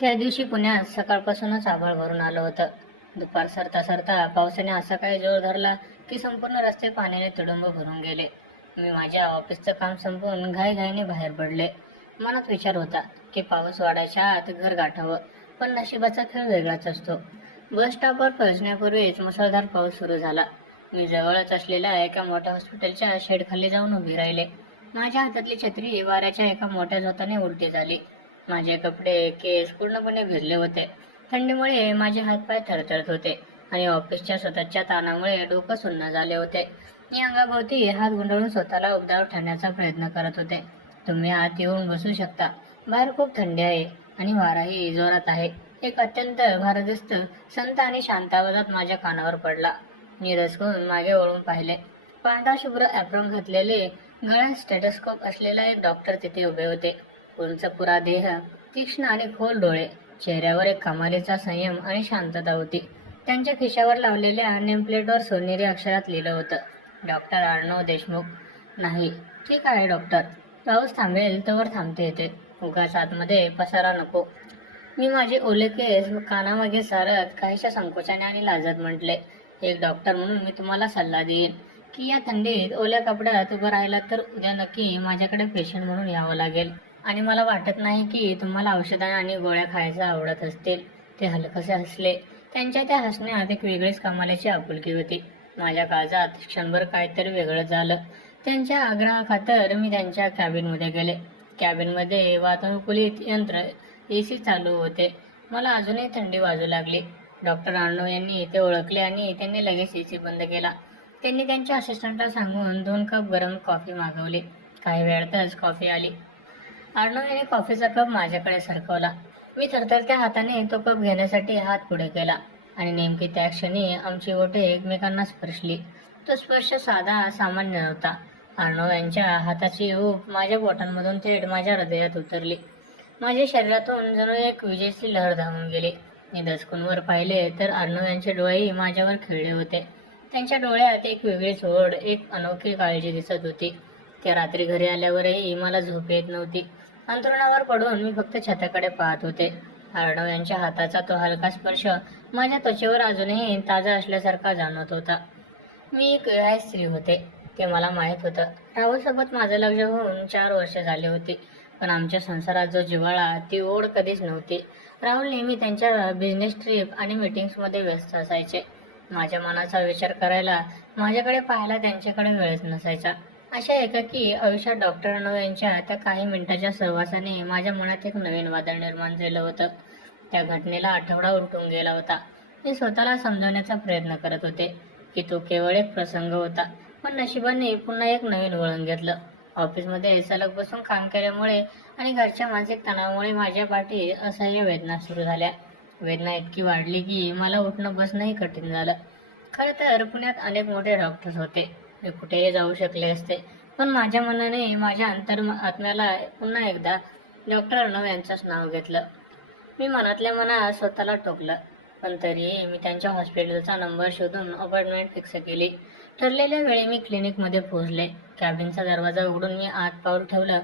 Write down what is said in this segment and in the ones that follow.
त्या दिवशी पुण्यात सकाळपासूनच आभाळ भरून आलं होतं. दुपार सरता सरता पावसाने असा काही जोर धरला की संपूर्ण रस्ते पाण्याने तुडुंब भरून गेले. मी माझ्या ऑफिसचं काम संपवून घाईघाईने बाहेर पडले. मनात विचार होता की पाऊस वाढायच्या आत घर गाठावं, पण नशिबाचा खेळ वेगळाच असतो. बस स्टॉपवर पोहोचण्यापूर्वीच मुसळधार पाऊस सुरू झाला. मी जवळच असलेल्या एका मोठ्या हॉस्पिटलच्या शेडखाली जाऊन उभी राहिले. माझ्या हातातली छत्री वाऱ्याच्या एका मोठ्या झोताने उलटी झाली. माझे कपडे, केस पूर्णपणे भिजले होते. थंडीमुळे माझे हातपाय थरथरत होते आणि ऑफिसच्या स्वतःच्या ताणामुळे डोकं सुन्न झाले होते. मी अंगाभोवती हात गुंडाळून स्वतःला उबदार ठेवण्याचा प्रयत्न करत होते. तुम्ही आत येऊन बसू शकता. बाहेर खूप थंडी आहे आणि वाराही जोरात आहे. एक अत्यंत भारदस्त, संत आणि शांत आवाजात माझ्या कानावर पडला. मी रसकून मागे वळून पाहिले. पांढरा शुभ्र ॲप्रॉन घातलेले, गळ्यात स्टेथोस्कोप असलेला एक डॉक्टर तिथे उभे होते. उंच पुरा देह, तीक्ष्ण आणि खोल डोळे, चेहऱ्यावर एक कमालीचा संयम आणि शांतता होती. त्यांच्या खिशावर लावलेल्या नेमप्लेटवर सोनेरी अक्षरात लिहिलं होतं, डॉक्टर अर्णव देशमुख. नाही, ठीक आहे डॉक्टर, पाऊस थांबेल तोवर थांबते येते, उगाच आतमध्ये पसारा नको. मी माझे ओले केस कानामागे सारत काहीशा संकोचाने आणि लाजत म्हटले, एक डॉक्टर म्हणून मी तुम्हाला सल्ला देईन की या थंडीत ओल्या कपड्यात उभं राहिला तर उद्या नक्की माझ्याकडे पेशंट म्हणून यावं लागेल. आणि मला वाटत नाही की तुम्हाला औषधं आणि गोळ्या खायला आवडत असतील. ते हलकसे हसले. त्यांच्या त्या हसण्यात एक वेगळीच कमालीची आपुलकी होती. माझ्या काळजात क्षणभर काहीतरी वेगळं झालं. त्यांच्या आग्रहाखातर मी त्यांच्या कॅबिनमध्ये गेले. कॅबिनमध्ये वातानुकूलित यंत्र, AC चालू होते. मला अजूनही थंडी वाजू लागली. डॉक्टर अर्णव यांनी ते ओळखले आणि त्यांनी लगेच AC बंद केला. त्यांनी त्यांच्या असिस्टंटला सांगून 2 कप गरम कॉफी मागवली. काही वेळातच कॉफी आली. अर्णव यांनी कॉफीचा कप माझ्याकडे सरकवला. मी थरथरत्या हाताने तो कप घेण्यासाठी हात पुढे केला आणि नेमकी त्या क्षणी आमची ओठे एकमेकांना स्पर्शली. तो स्पर्श साधा, सामान्य नव्हता. अर्णव यांच्या हाताची ऊब माझ्या बोटांमधून थेट माझ्या हृदयात उतरली. माझ्या शरीरातून जणू एक विजेची लहर धावून गेली. मी दचकून वर पाहिले तर अर्णव यांचे डोळेही माझ्यावर खिळले होते. त्यांच्या डोळ्यात एक वेगळीच ओढ, एक अनोखी काळजी दिसत होती. त्या रात्री घरी आल्यावरही मला झोप येत नव्हती. अंथरुणावर पडून मी फक्त छताकडे पाहत होते. अर्णव यांच्या हाताचा तो हलका स्पर्श माझ्या त्वचेवर अजूनही ताजा असल्यासारखा जाणवत होता. मी एक विवाहित स्त्री होते, ते मला माहीत होतं. राहुलसोबत माझं लग्न होऊन 4 वर्ष झाली होती, पण आमच्या संसारात जो जिव्हाळा, ती ओढ कधीच नव्हती. राहुल नेहमी त्यांच्या बिझनेस ट्रिप आणि मीटिंग्समध्ये व्यस्त असायचे. माझ्या मनाचा विचार करायला, माझ्याकडे पाहायला त्यांच्याकडे वेळच नसायचा. अशा एकाकी आयुष्यात डॉक्टर अर्णव यांच्या त्या काही मिनिटाच्या सहवासाने माझ्या मनात एक नवीन वादळ निर्माण झालं होतं. त्या घटनेला आठवडा उलटून गेला होता. मी स्वतःला समजवण्याचा प्रयत्न करत होते की तो केवळ एक प्रसंग होता, पण नशिबाने पुन्हा एक नवीन वळण घेतलं. ऑफिसमध्ये सलग बसून काम केल्यामुळे आणि घरच्या मानसिक तणावामुळे माझ्या पाठी असह्य वेदना सुरू झाल्या. वेदना इतकी वाढली की मला उठणं बसणंही कठीण झालं. खरं तर पुण्यात अनेक मोठे डॉक्टर्स होते. मी कुठेही जाऊ शकले असते, पण माझ्या मनाने माझ्या आत्म्याला पुन्हा एकदा डॉक्टर अर्णव यांचंच नाव घेतलं. मी मनातल्या मनात स्वतःला टोकलं, पण तरीही मी त्यांच्या हॉस्पिटलचा नंबर शोधून अपॉइंटमेंट फिक्स केली. ठरलेल्या वेळी मी क्लिनिकमध्ये पोहोचले. कॅबिनचा दरवाजा उघडून मी आत पाऊल ठेवलं.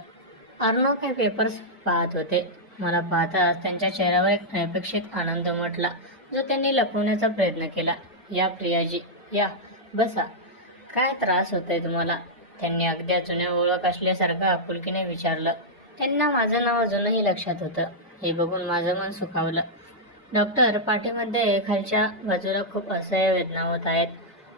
अर्णव काही पेपर्स पाहत होते. मला पाहताच त्यांच्या चेहऱ्यावर एक अनपेक्षित आनंद उमटला, जो त्यांनी लपवण्याचा प्रयत्न केला. या प्रियाजी, या, बसा. काय त्रास होतोय तुम्हाला? त्यांनी अगदी जुन्या ओळख असल्यासारखं आपुलकीने विचारलं. त्यांना माझं नाव अजूनही लक्षात होतं. हे बघून माझं मन सुखावलं. डॉक्टर, पाठीमध्ये खालच्या बाजूला खूप असह्य वेदना होत आहेत.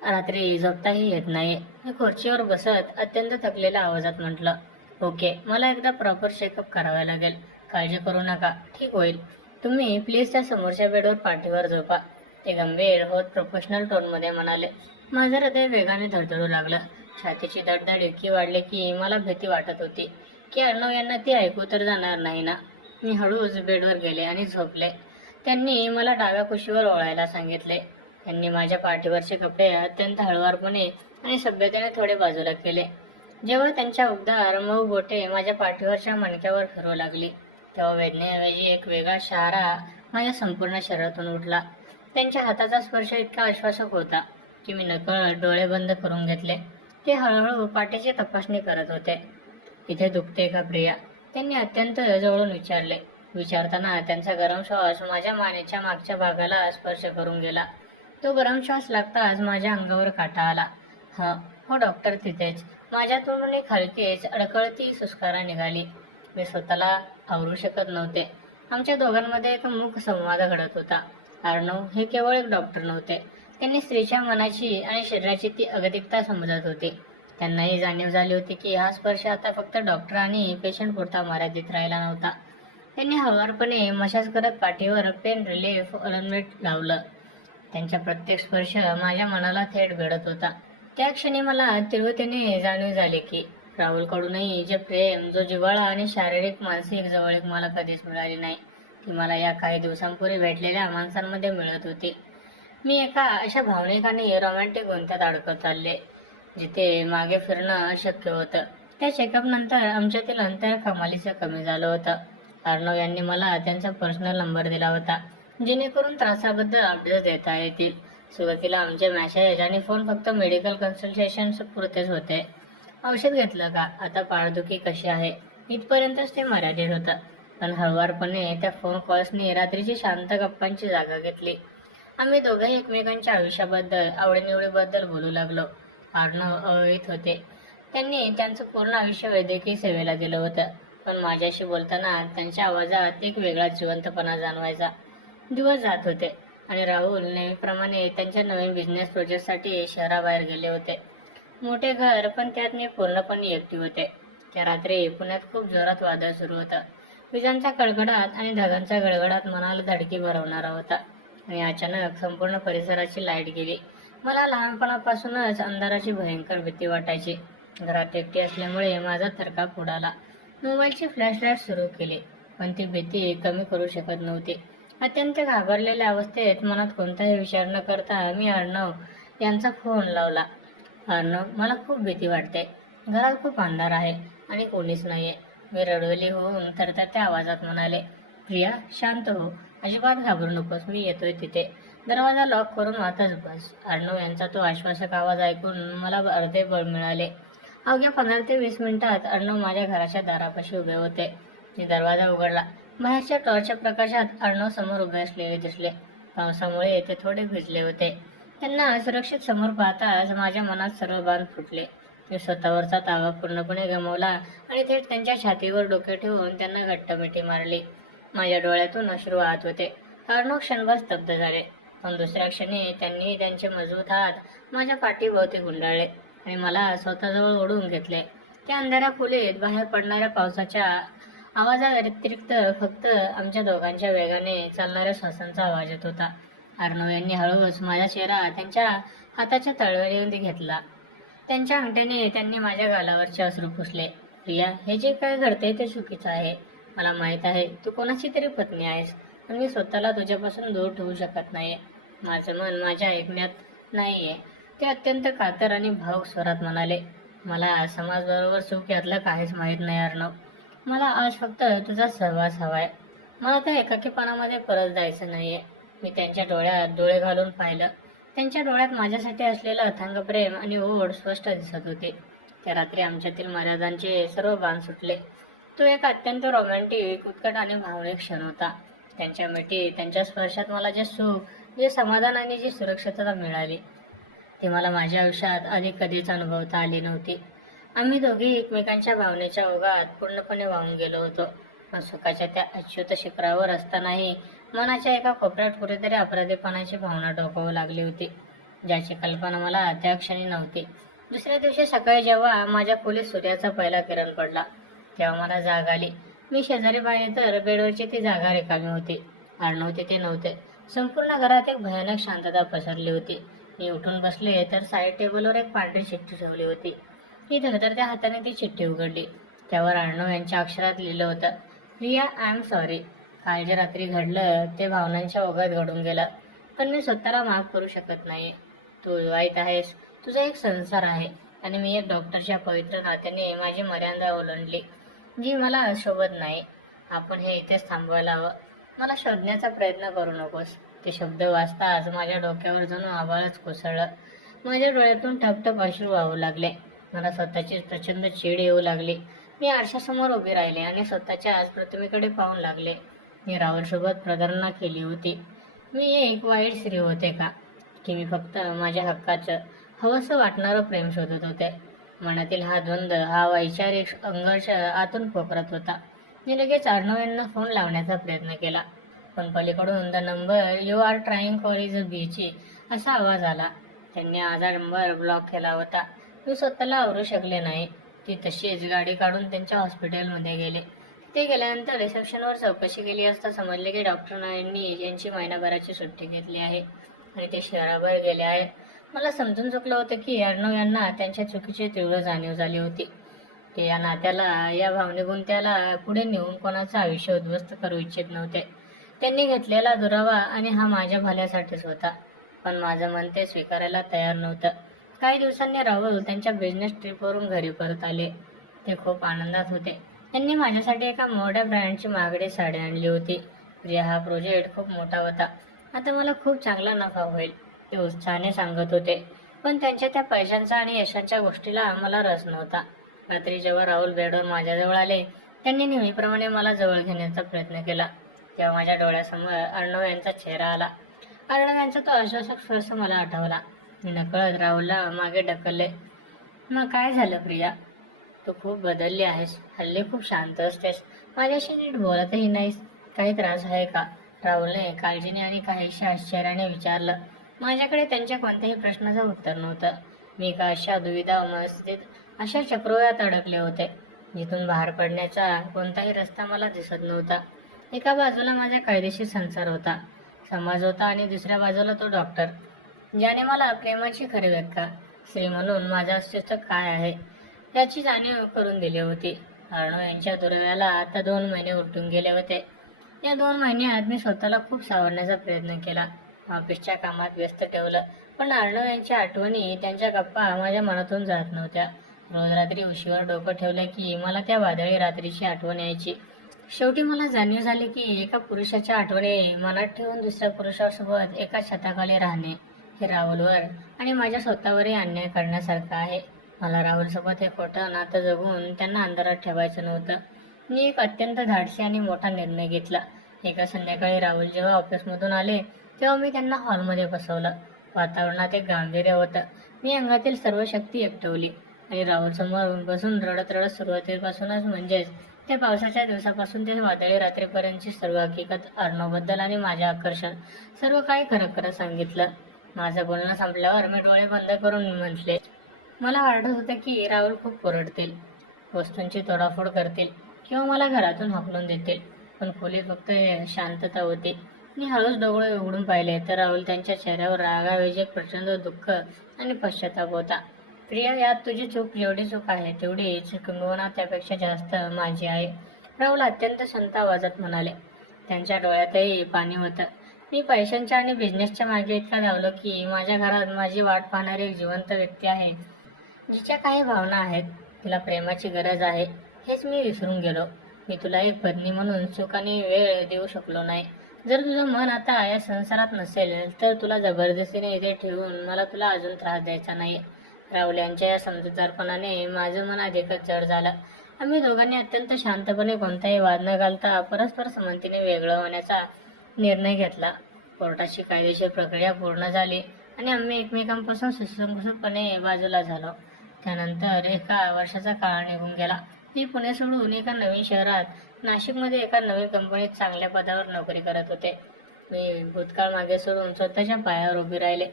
रात्री झोपताही येत नाही. मी खुर्चीवर बसत अत्यंत थकलेल्या आवाजात म्हटलं, ओके, मला एकदा प्रॉपर चेकअप करावा लागेल. काळजी करू नका, ठीक होईल. तुम्ही प्लीज त्या समोरच्या बेडवर पाठीवर झोपा, ते गंभीर होत प्रोफेशनल टोनमध्ये म्हणाले. माझं हृदय वेगाने धडधडू लागलं. छातीची धडधड इतकी वाढली की मला भीती वाटत होती की अर्णव यांना ती ऐकू तर जाणार नाही ना. मी हळूच बेडवर गेले आणि झोपले. त्यांनी मला डाव्या कुशीवर ओळायला सांगितले. त्यांनी माझ्या पाठीवरचे कपडे अत्यंत हळुवारपणे आणि सभ्यतेने थोडे बाजूला केले. जेव्हा त्यांच्या उबदार मऊ बोटे माझ्या पाठीवरच्या मणक्यावर फिरू लागली, तेव्हा वेदनेऐवजी एक वेगळा शहारा माझ्या संपूर्ण शरीरातून उठला. त्यांच्या हाताचा स्पर्श इतका आश्वासक होता की मी नकळत डोळे बंद करून घेतले. ते हळूहळू पाठीची तपासणी करत होते. इथे दुखते का प्रिया? त्यांनी अत्यंत जवळून विचारले. विचारताना त्यांचा गरम श्वास माझ्या मानेच्या मागच्या भागाला स्पर्श करून गेला. तो गरम श्वास लागताच माझ्या अंगावर काटा आला. हो डॉक्टर तिथेच. माझ्या तोंडून खालतीच अडकळती सुस्कारा निघाली. मी स्वतःला आवरू शकत नव्हते. आमच्या दोघांमध्ये एक मूक संवाद घडत होता. अर्णव हे केवळ एक डॉक्टर नव्हते. त्यांनी स्त्रीच्या मनाची आणि शरीराची ती अगतिकता समजत होती. त्यांनाही जाणीव झाली होती की हा स्पर्श आता फक्त डॉक्टर आणि पेशंट पुरता मर्यादित राहिला नव्हता. त्यांनी हळुवारपणे मसाज करत पाठीवर पेन रिलीफ ऑइंटमेंट लावलं. त्यांचा प्रत्येक स्पर्श माझ्या मनाला थेट भिडत होता. त्या क्षणी मला तीव्रतेने जाणीव झाली की राहुलकडूनही जे प्रेम, जो जिव्हाळा आणि शारीरिक मानसिक जवळीक मला कधीच मिळाली नाही, ती मला या काही दिवसांपूर्वी भेटलेल्या माणसांमध्ये मिळत होती. मी एका अशा भावनिक आणि रोमॅन्टिक गुंत्यात अडकत चालले जिथे मागे फिरणं अशक्य होतं. त्या चेकअप नंतर आमच्यातील अंतर कमालीचं कमी झालं होतं. अर्णव यांनी मला त्यांचा पर्सनल नंबर दिला होता, जेणेकरून त्रासाबद्दल अपडेट्स देता येतील. सुरुवातीला आमचे मॅसेज आणि फोन फक्त मेडिकल कन्सल्टेशन पुरतेच होते. औषध घेतलं का, आता पाठदुखी कशी आहे, इथपर्यंतच ते मर्यादित होतं. पण हळुवारपणे त्या फोन कॉल्सनी रात्रीची शांत गप्पांची जागा घेतली. आम्ही दोघेही एकमेकांच्या आयुष्याबद्दल, आवडीनिवडीबद्दल बोलू लागलो. अर्णव अविवाहित होते. त्यांनी त्यांचं पूर्ण आयुष्य वैद्यकीय सेवेला दिलं होतं. पण माझ्याशी बोलताना त्यांच्या आवाजात एक वेगळा जिवंतपणा जाणवायचा. दिवस जात होते आणि राहुल नेहमीप्रमाणे त्यांच्या नवीन बिझनेस प्रोजेक्टसाठी शहराबाहेर गेले होते. मोठे घर, पण त्यात मी पूर्णपणे एकटी होते. त्या रात्री पुण्यात खूप जोरात वादळ सुरू होतं. विजांचा कडकडाट आणि ढगांचा गडगडाट मनाला धडकी भरवणारा होता. आणि अचानक संपूर्ण परिसराची लाईट गेली. मला लहानपणापासूनच अंधाराची भयंकर भीती वाटायची. घरात एकटी असल्यामुळे माझा थरकाप उडाला. मोबाईलची फ्लॅशलाईट सुरू केली, पण ती भीती कमी करू शकत नव्हती. अत्यंत घाबरलेल्या अवस्थेत मनात कोणताही विचार न करता मी अर्णव यांचा फोन लावला. अर्णव, मला खूप भीती वाटते. घरात खूप अंधार आहे आणि कोणीच नाहीये. मी रडवली होऊन थरथरत्या आवाजात म्हणाले. प्रिया, शांत हो. अजिबात घाबरू नकोस. मी येतोय तिथे. दरवाजा लॉक करून आतच बस. अर्णव यांचा तो आश्वासक आवाज ऐकून मला अर्धे बळ मिळाले. अवघ्या 15 ते 20 मिनिटात अर्णव माझ्या घराच्या दारापाशी उभे होते. मी दरवाजा उघडला. बाहेरच्या टॉर्चच्या प्रकाशात अर्णव समोर उभे असलेले दिसले. पावसामुळे ते थोडे भिजले होते. त्यांना सुरक्षित समोर पाहताच माझ्या मनात सर्व बाण फुटले. मी स्वतःवरचा ताबा पूर्णपणे गमावला आणि थेट त्यांच्या छातीवर डोके ठेवून त्यांना घट्ट मिठी मारली. माझ्या डोळ्यातून अश्रू वाहत होते. अर्णव क्षणभर स्तब्ध झाले, पण दुसऱ्या क्षणी त्यांनी त्यांचे मजबूत हात माझ्या पाठीभोवती गुंडाळले आणि मला स्वतःजवळ ओढून घेतले. त्या अंधाऱ्या खोलीत बाहेर पडणाऱ्या पावसाच्या आवाजाव्यतिरिक्त फक्त आमच्या दोघांच्या वेगाने चालणाऱ्या श्वासांचा आवाज येत होता. अर्णव यांनी हळूच माझा चेहरा त्यांच्या हाताच्या तळव्यामध्ये घेतला. त्यांच्या अंगठ्याने त्यांनी माझ्या गालावरचे अश्रू पुसले. प्रिया, हे जे काय घडते ते चुकीचं आहे. मला माहित आहे तू कोणाची तरी पत्नी आहेस, पण मी स्वतःला तुझ्यापासून दूर ठेवू शकत नाहीये. माझं मन माझ्या ऐकण्यात नाहीये. ते अत्यंत कातर आणि भावुक स्वरात म्हणाले. मला समाजाबरोबर सुख यातलं काहीच माहीत नाही अर्णव. मला आज फक्त तुझा सहवास हवाय. मला त्या एकाकीपणामध्ये परत जायचं नाहीये. मी त्यांच्या डोळ्यात डोळे घालून पाहिलं. त्यांच्या डोळ्यात माझ्यासाठी असलेलं अथांग प्रेम आणि ओढ स्पष्ट दिसत होते. त्या रात्री आमच्यातील मर्यादांचे सर्व बाण सुटले. तो एक अत्यंत रोमॅन्टिक, उत्कट आणि भावनिक क्षण होता. त्यांच्या मिठी, त्यांच्या स्पर्शात मला जे सुख, जे समाधान आणि जी सुरक्षितता मिळाली, ती मला माझ्या आयुष्यात आधी कधीच अनुभवता आली नव्हती. आम्ही दोघी एकमेकांच्या भावनेच्या ओघात पूर्णपणे वाहून गेलो होतो. पण सुखाच्या त्या अच्युत शिखरावर असतानाही मनाच्या एका कोपऱ्यात कुठेतरी अपराधीपणाची भावना डोकावू लागली होती, ज्याची कल्पना मला त्या क्षणी नव्हती. दुसऱ्या दिवशी सकाळी जेव्हा माझ्या खोलीत सूर्याचा पहिला किरण पडला, तेव्हा मला जाग आली. मी शेजारी पाहिले तर बेडवरची ती जागा रिकामी होती. अर्णव तिथे नव्हते. संपूर्ण घरात एक भयानक शांतता पसरली होती. मी उठून बसले तर साईड टेबलवर एक पांढरी चिठ्ठी ठेवली होती. मी धडधडत्या हाताने ती चिठ्ठी उघडली. त्यावर अर्णव यांच्या अक्षरात लिहिलं होतं. Priya, I am sorry. काल जे रात्री घडलं ते भावनांच्या ओघात घडून गेलं, पण मी स्वतःला माफ करू शकत नाही. तू विवाहित आहेस, तुझा एक संसार आहे आणि मी एक डॉक्टरच्या पवित्र नात्याने माझी मर्यादा ओलांडली, जी मला शोभत नाही. आपण हे इथेच थांबवायला हवं. मला शोधण्याचा प्रयत्न करू नकोस. ते शब्द वाचताच माझ्या डोक्यावर जणू आभाळच कोसळलं. माझ्या डोळ्यातून ठपठप अश्रू वाहू लागले. मला स्वतःचीच प्रचंड चीड येऊ लागली. मी आरशासमोर उभी राहिले आणि स्वतःच्या आज प्रतिमेकडे पाहून लागले. मी राहुलसोबत प्रतारणा केली होती. मी एक वाईट स्त्री होते का, की मी फक्त माझ्या हक्काचं हवंसं वाटणारं प्रेम शोधत होते. मनातील हा द्वंद्व, हा वैचारिक संघर्ष आतून पोखरत होता. मी लगेच अर्णव यांना फोन लावण्याचा प्रयत्न केला, पण पलीकडून the number you are trying call is a बिची असा आवाज आला. त्यांनी माझा नंबर ब्लॉक केला होता. मी स्वतःला आवरू शकले नाही. ती तशीच गाडी काढून त्यांच्या हॉस्पिटलमध्ये गेले. ते गेल्यानंतर रिसेप्शनवर चौकशी केली असता समजले की डॉक्टरांनी यांची महिनाभराची सुट्टी घेतली आहे आणि ते शहराबाहेर गेले आहेत. मला समजून चुकलं होतं की अर्णव यांना त्यांच्या चुकीची तीव्र जाणीव झाली होती. ते या नात्याला, या भावनिकून त्याला पुढे नेऊन कोणाचं आयुष्य उद्ध्वस्त करू इच्छित नव्हते. त्यांनी घेतलेला दुरावा आणि हा माझ्या भल्यासाठीच होता, पण माझं मन ते स्वीकारायला तयार नव्हतं. काही दिवसांनी राहुल त्यांच्या बिझनेस ट्रिपवरून घरी परत आले. ते खूप आनंदात होते. त्यांनी माझ्यासाठी एका मोठ्या ब्रँडची महागडी साडी आणली होती. प्रिया, हा प्रोजेक्ट खूप मोठा होता. आता मला खूप चांगला नफा होईल, ते उत्साहाने सांगत होते. पण त्यांच्या त्या पैशांचा आणि यशांच्या गोष्टीला मला रस नव्हता. रात्री जेव्हा राहुल बेडवर माझ्याजवळ आले, त्यांनी नेहमीप्रमाणे मला जवळ घेण्याचा प्रयत्न केला. तेव्हा माझ्या डोळ्यासमोर अर्णव यांचा चेहरा आला. अर्णव यांचा तो आश्वासक स्पर्श मला आठवला. मी नकळत राहुलला मागे ढकलले. मग काय झालं प्रिया? तू खूप बदलली आहेस. हल्ली खूप शांत असतेस. माझ्याशी नीट बोलतही नाहीस. काही त्रास आहे का? राहुलने काळजीने आणि काहीशा आश्चर्याने विचारलं. माझ्याकडे त्यांच्या कोणत्याही प्रश्नाचं उत्तर नव्हतं. मी एका अशा दुविधा मनस्थितीत, अशा चक्रोव्यात अडकले होते जिथून बाहेर पडण्याचा कोणताही रस्ता मला दिसत नव्हता. एका बाजूला माझा कायदेशीर संसार होता, समाज होता, आणि दुसऱ्या बाजूला तो डॉक्टर, ज्याने मला प्रेमाची खरी व्याख्या, स्त्री म्हणून माझं अस्तित्व काय आहे याची जाणीव करून दिली होती. अर्णव यांच्या दुराव्याला आता 2 महिने उलटून गेले होते. या 2 महिन्यात मी स्वतःला खूप सावरण्याचा प्रयत्न केला. ऑफिसच्या कामात व्यस्त ठेवलं, पण अर्णव यांच्या आठवणी, त्यांच्या गप्पा माझ्या मनातून जात नव्हत्या. रोज रात्री उशीवर डोकं ठेवलं की मला त्या वादळी रात्रीची आठवण यायची. शेवटी मला जाणीव झाली की एका पुरुषाच्या आठवणी मनात ठेवून दुसऱ्या पुरुषासोबत एका छताखाली राहणे हे राहुलवर आणि माझ्या स्वतःवरही अन्याय करण्यासारखं आहे. मला राहुलसोबत हे खोटं नातं जगून त्यांना अंधारात ठेवायचं नव्हतं. मी एक अत्यंत धाडसी आणि मोठा निर्णय घेतला. एका संध्याकाळी राहुल जेव्हा ऑफिसमधून आले तेव्हा मी त्यांना हॉलमध्ये बसवलं. वातावरणात एक गांभीर्य होतं. मी अंगातील सर्व शक्ती एकवटली आणि राहुलसमोर बसून रडत रडत सुरुवातीपासूनच, म्हणजेच त्या पावसाच्या दिवसापासून ते वादळी रात्रीपर्यंतची सर्व हकीकत, अर्णवबद्दल आणि माझे आकर्षण, सर्व काही खरं खरं सांगितलं. माझं बोलणं संपल्यावर मी डोळे बंद करून म्हटले, मला वाटत होतं की राहुल खूप कोरडतील, वस्तूंची तोडाफोड करतील किंवा मला घरातून हाकलून देतील, पण खोलीत फक्त शांतता होती. मी हळूच डोळे उघडून पाहिले तर राहुल त्यांच्या चेहऱ्यावर रागाऐवजी प्रचंड दुःख आणि पश्चाताप होता. प्रिया, यात तुझी चूक जेवढी चूक आहे तेवढीच किंबहुना त्यापेक्षा जास्त माझी आहे, राहुल अत्यंत शांत आवाजात म्हणाले. त्यांच्या डोळ्यातही पाणी होतं. मी पैशांच्या आणि बिझनेसच्या मागे इतका धावलो की माझ्या घरात माझी वाट पाहणारी एक जिवंत व्यक्ती आहे, जिच्या काही भावना आहेत, तिला प्रेमाची गरज आहे, हेच मी विसरून गेलो. मी तुला एक पत्नी म्हणून सुख आणि वेळ देऊ शकलो नाही. जर तुझं मन आता या संसारात नसेल तर तुला जबरदस्तीने इथे ठेवून मला तुला अजून त्रास द्यायचा नाही. राहुल यांच्या या समजूतदारपणाने माझं मन अधिकच जड झालं. आम्ही दोघांनी अत्यंत शांतपणे, कोणताही वाद न घालता, परस्पर संमतीने वेगळं होण्याचा निर्णय घेतला. कोर्टाची कायदेशीर प्रक्रिया पूर्ण झाली आणि आम्ही एकमेकांपासून सुसंगतपणे बाजूला झालो. त्यानंतर एका वर्षाचा काळ निघून गेला. मी पुणे सोडून एका नवीन शहरात, नाशिकमध्ये एका नवीन कंपनीत चांगल्या पदावर नोकरी करत होते. मी भूतकाळ मागे सोडून स्वतःच्या पायावर उभी राहिले.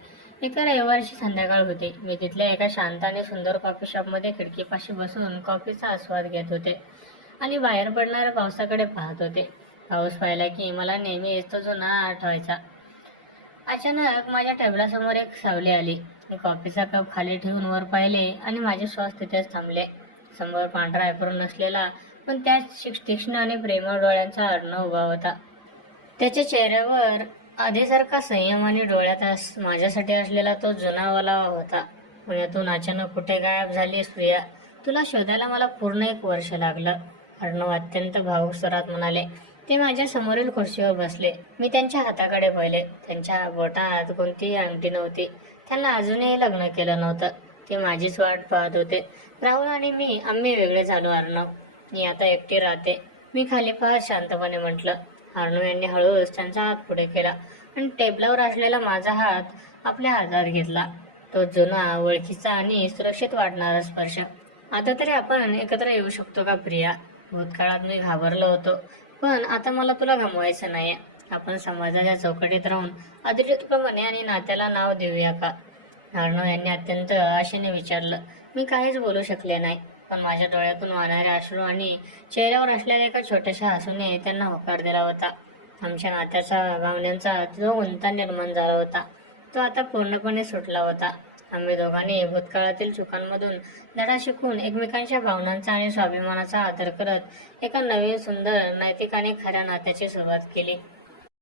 एका रविवारची संध्याकाळ होती. मी तिथल्या एका शांत आणि सुंदर कॉफी शॉपमध्ये खिडकीपाशी बसून कॉफीचा आस्वाद घेत होते आणि बाहेर पडणाऱ्या पावसाकडे पाहत होते. पाऊस पाहिला की मला नेहमी तो जुना आठवायचा. अचानक माझ्या टेबलासमोर एक सावली आली. मी कॉफीचा कप खाली ठेवून वर पाहिले आणि माझे श्वास तिथेच थांबले. समोर पांढरा एप्रोन नसलेला पण त्याच तीक्ष्ण आणि प्रेमळ डोळ्यांचा अर्णव उभा होता. त्याच्या चेहऱ्यावर आधीसारखा संयम आणि डोळ्यात माझ्यासाठी असलेला तो जुना ओलावा होता. पुण्यातून अचानक कुठे गायब झालीस प्रिया? तुला शोधायला मला पूर्ण 1 वर्ष लागलं, अर्णव अत्यंत भावुक स्वरात म्हणाले. ते माझ्या समोरील खुर्चीवर बसले. मी त्यांच्या हाताकडे पाहिले. त्यांच्या बोटात कोणतीही अंगठी नव्हती. त्यांना अजूनही लग्न केलं नव्हतं. ते माझीच वाट पाहत होते. राहुल आणि आम्ही वेगळे झालो अर्णव. मी आता एकटी राहते. मी खाली पाहत शांतपणे म्हटलं, अर्णव यांनी हळूच त्यांचा हात पुढे केला आणि टेबलावर असलेला माझा हात आपल्या हातात घेतला. तो जुना, ओळखीचा आणि सुरक्षित वाटणारा स्पर्श. आता तरी आपण एकत्र येऊ शकतो का प्रिया? भूतकाळात मी घाबरलो होतो, पण आता मला तुला गमवायचं नाहीये. आपण समाजाच्या चौकटीत राहून अद्वैतप्रमाणे आणि नात्याला नाव देऊया का? अर्णव यांनी अत्यंत आशेने विचारलं. मी काहीच बोलू शकले नाही, पण माझ्या डोळ्यातून वाहणारे अश्रू आणि चेहऱ्यावर असलेल्या एका छोट्याशा हसूने त्यांना होकार दिला होता. आमच्या नात्याचा, भावनांचा जो गुंता निर्माण झाला होता, तो आता पूर्णपणे सुटला होता. आम्ही दोघांनी भूतकाळातील चुकांमधून धडा शिकून एकमेकांच्या भावनांचा आणि स्वाभिमानाचा आदर करत एका नवीन, सुंदर, नैतिक आणि खऱ्या नात्याची सुरुवात केली.